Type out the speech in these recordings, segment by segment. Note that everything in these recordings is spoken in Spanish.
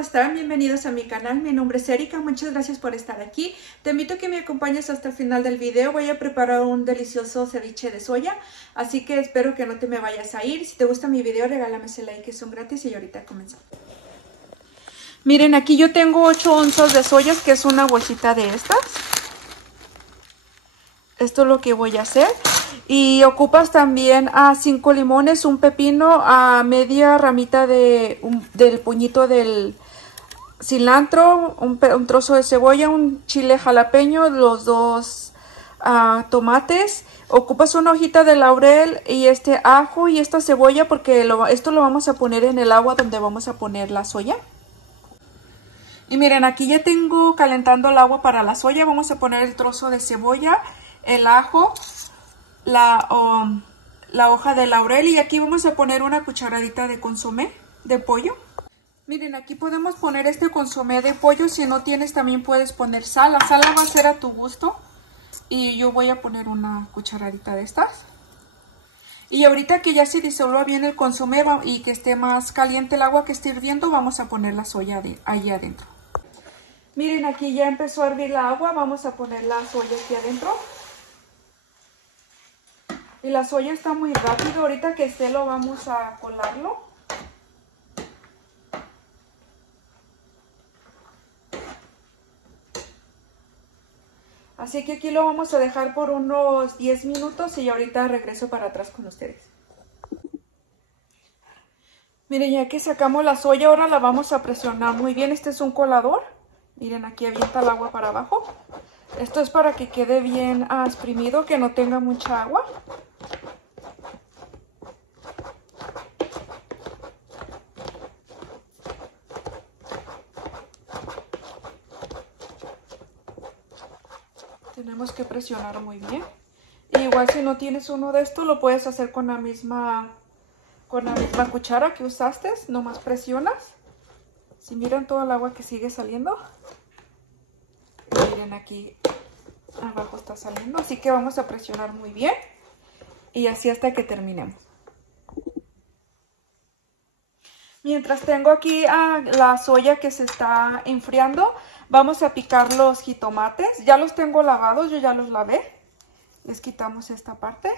¿cómo están? Bienvenidos a mi canal. Mi nombre es Erika. Muchas gracias por estar aquí. Te invito a que me acompañes hasta el final del video. Voy a preparar un delicioso ceviche de soya, así que espero que no te me vayas a ir. Si te gusta mi video, regálame ese like, que son gratis, y ahorita comenzamos. Miren, aquí yo tengo 8 onzas de soya, que es una bolsita de estas. Esto es lo que voy a hacer. Y ocupas también a 5 limones, un pepino, a media ramita del puñito del cilantro, un trozo de cebolla, un chile jalapeño, los 2 tomates. Ocupas una hojita de laurel y ajo y esta cebolla, porque esto lo vamos a poner en el agua donde vamos a poner la soya. Y miren, aquí ya tengo calentando el agua para la soya. Vamos a poner el trozo de cebolla, el ajo, la hoja de laurel, y aquí vamos a poner una cucharadita de consomé de pollo. Miren, aquí podemos poner este consomé de pollo. Si no tienes, también puedes poner sal. La sal va a ser a tu gusto, y yo voy a poner una cucharadita de estas. Y ahorita que ya se disuelva bien el consomé y que esté más caliente el agua que esté hirviendo, vamos a poner la soya ahí adentro. Miren, aquí ya empezó a hervir la agua. Vamos a poner la soya aquí adentro. Y la soya está muy rápido. Ahorita que esté lo vamos a colarlo. Así que aquí lo vamos a dejar por unos 10 minutos y ahorita regreso para atrás con ustedes. Miren, ya que sacamos la soya, ahora la vamos a presionar muy bien. Este es un colador. Miren, aquí avienta el agua para abajo. Esto es para que quede bien exprimido, que no tenga mucha agua. Tenemos que presionar muy bien. Y igual si no tienes uno de estos, lo puedes hacer con la misma cuchara que usaste. Nomás presionas. Si miran todo el agua que sigue saliendo. Y miren, aquí abajo está saliendo. Así que vamos a presionar muy bien. Y así hasta que terminemos. Mientras tengo aquí la soya que se está enfriando, vamos a picar los jitomates. Ya los tengo lavados, yo ya los lavé. Les quitamos esta parte.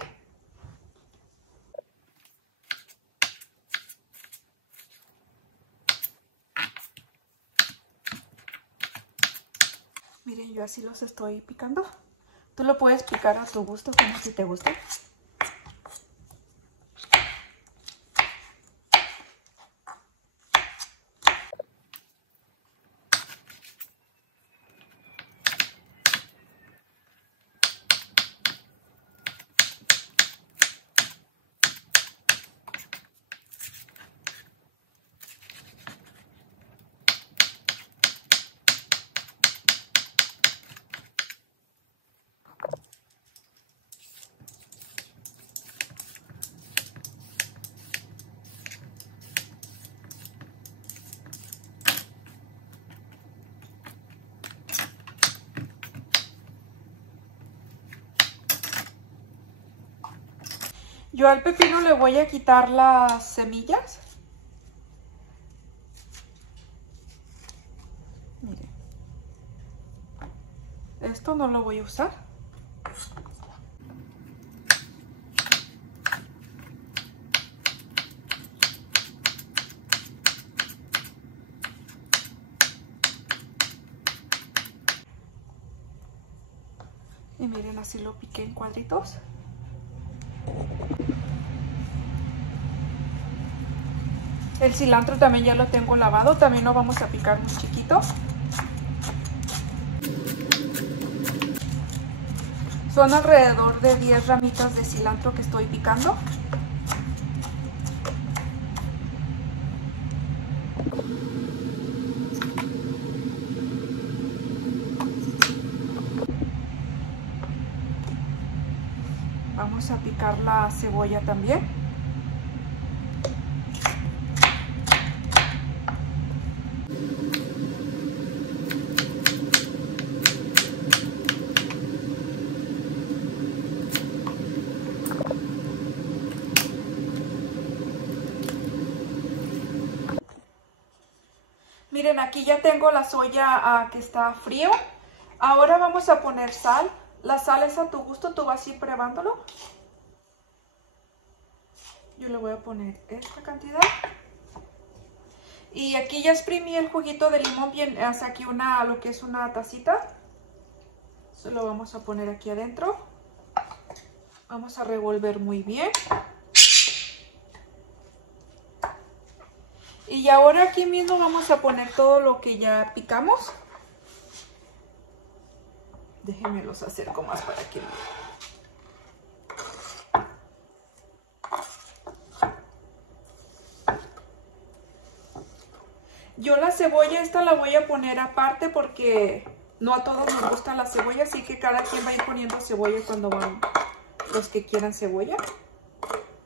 Miren, yo así los estoy picando. Tú lo puedes picar a tu gusto, como si te guste. Yo al pepino le voy a quitar las semillas. Miren. Esto no lo voy a usar. Y miren, así lo piqué en cuadritos. El cilantro también ya lo tengo lavado, también lo vamos a picar muy chiquito. Son alrededor de 10 ramitas de cilantro que estoy picando. Vamos a picar la cebolla también. Miren, aquí ya tengo la soya que está frío. Ahora vamos a poner sal. La sal es a tu gusto, tú vas a ir probándolo. Yo le voy a poner esta cantidad. Y aquí ya exprimí el juguito de limón bien, hasta aquí lo que es una tacita. Se lo vamos a poner aquí adentro. Vamos a revolver muy bien. Y ahora aquí mismo vamos a poner todo lo que ya picamos. Déjenme los acerco más para que vean. Yo la cebolla esta la voy a poner aparte porque no a todos nos gusta la cebolla, así que cada quien va a ir poniendo cebolla cuando van los que quieran cebolla.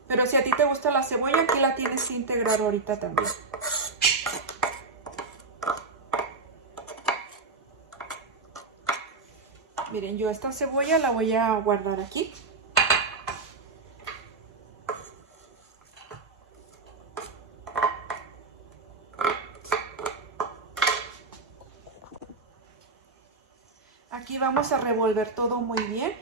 Pero si a ti te gusta la cebolla, aquí la tienes que integrar ahorita también. Miren, yo esta cebolla la voy a guardar aquí. Aquí vamos a revolver todo muy bien.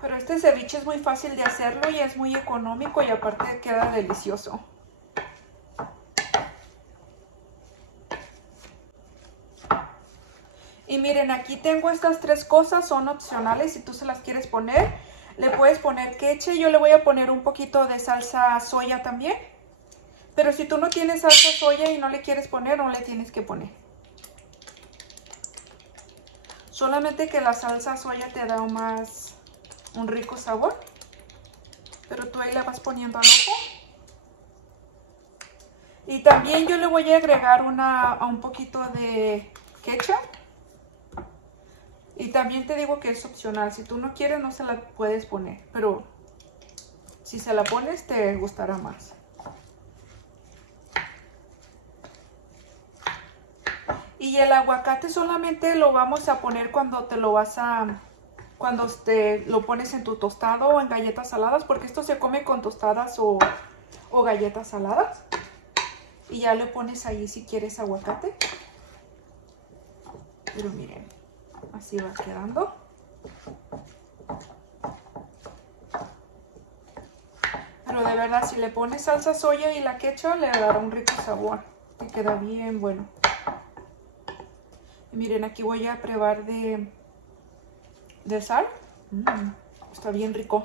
Pero este ceviche es muy fácil de hacerlo y es muy económico y aparte queda delicioso. Y miren, aquí tengo estas tres cosas, son opcionales si tú se las quieres poner. Le puedes poner ketchup, yo le voy a poner un poquito de salsa soya también. Pero si tú no tienes salsa soya y no le quieres poner, no le tienes que poner. Solamente que la salsa soya te da un rico sabor. Pero tú ahí la vas poniendo al ojo. Y también yo le voy a agregar un poquito de ketchup. Y también te digo que es opcional. Si tú no quieres, no se la puedes poner. Pero si se la pones, te gustará más. Y el aguacate solamente lo vamos a poner cuando cuando lo pones en tu tostado o en galletas saladas, porque esto se come con tostadas o galletas saladas. Y ya le pones ahí si quieres aguacate. Pero miren, así va quedando. Pero de verdad, si le pones salsa soya y la ketchup, le dará un rico sabor. Que queda bien bueno. Y miren, aquí voy a probar de sal. Está bien rico.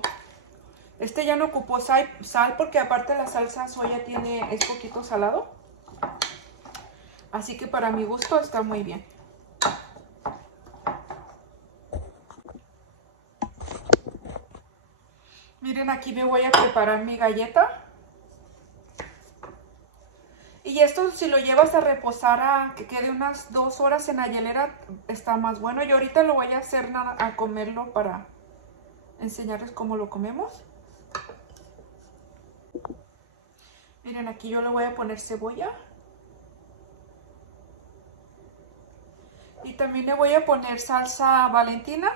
Este ya no ocupó sal porque aparte la salsa soya es poquito salado. Así que para mi gusto está muy bien. Miren, aquí me voy a preparar mi galleta. Y esto si lo llevas a reposar a que quede unas 2 horas en la hielera, está más bueno. Yo ahorita lo voy a hacer a comerlo para enseñarles cómo lo comemos. Miren, aquí yo le voy a poner cebolla. Y también le voy a poner salsa Valentina.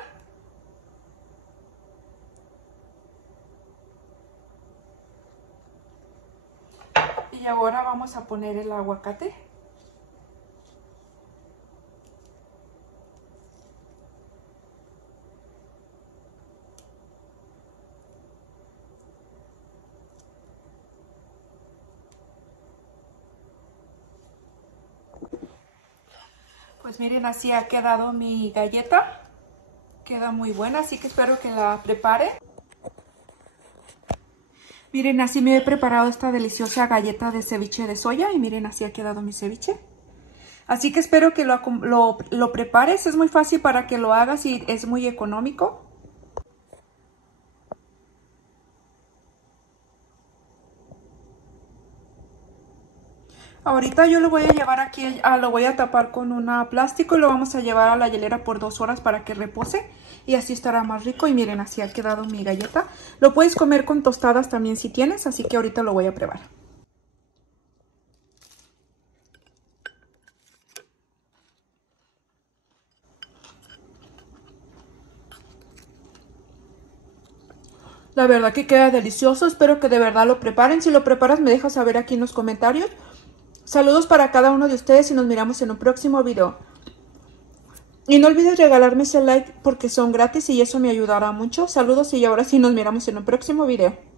Y ahora vamos a poner el aguacate. Pues miren, así ha quedado mi galleta. Queda muy buena, así que espero que la prepare. Miren, así me he preparado esta deliciosa galleta de ceviche de soya. Y miren, así ha quedado mi ceviche. Así que espero que lo prepares. Es muy fácil para que lo hagas y es muy económico. Ahorita yo lo voy a llevar aquí, lo voy a tapar con un plástico y lo vamos a llevar a la hielera por 2 horas para que repose. Y así estará más rico. Y miren, así ha quedado mi galleta. Lo puedes comer con tostadas también si tienes, así que ahorita lo voy a probar. La verdad que queda delicioso. Espero que de verdad lo preparen. Si lo preparas, me dejas saber aquí en los comentarios. Saludos para cada uno de ustedes y nos miramos en un próximo video. Y no olvides regalarme ese like porque son gratis y eso me ayudará mucho. Saludos y ahora sí nos miramos en un próximo video.